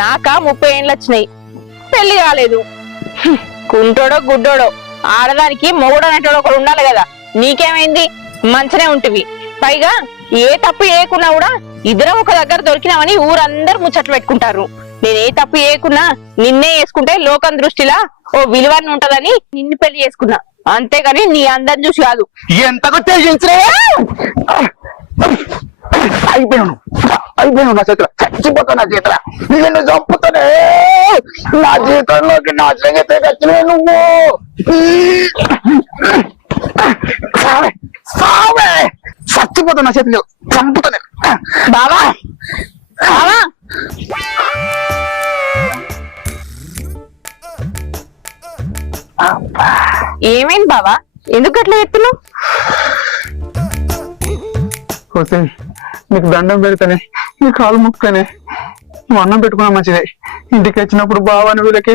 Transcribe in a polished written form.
నాకా 30 ఏళ్ళు వచ్చినాయి, పెళ్లి కాలేదు. కుంటోడో గుడ్డోడో ఆడదానికి మొగుడు అనేటోడు ఒకడు ఉండాలి కదా. నీకేమైంది? మంచినే ఉంటివి. పైగా ఏ తప్పు చేయకున్నా కూడా ఇద్దరం ఒక దగ్గర దొరికినామని ఊరందరూ ముచ్చట్లు పెట్టుకుంటారు. నేను ఏ తప్పు చేయకున్నా నిన్నే చేసుకుంటే లోకం దృష్టిలా ఓ విలువని ఉంటదని నిన్ను పెళ్లి చేసుకున్నా, అంతేగాని నీ అందరిని చూసి కాదు. ఎంతకు అయిపోయాను నా చేతుల, చచ్చిపోతా నా చేతుల. నిన్ను చంపుతానే, నా జీవితంలోకి నా సంగతి వచ్చిన నువ్వు చచ్చిపోతా నా చేతులు, చంపుతానే. బావా బావా ఏమైంది బావా? ఎందుకు అట్లా చెప్తున్నావు? పోతే నీకు దండం పెడతానే, నీ కాలు ముక్కనే. నువ్వు అన్నం పెట్టుకున్నా మంచిదే. ఇంటికి వచ్చినప్పుడు బావా వీళ్ళకి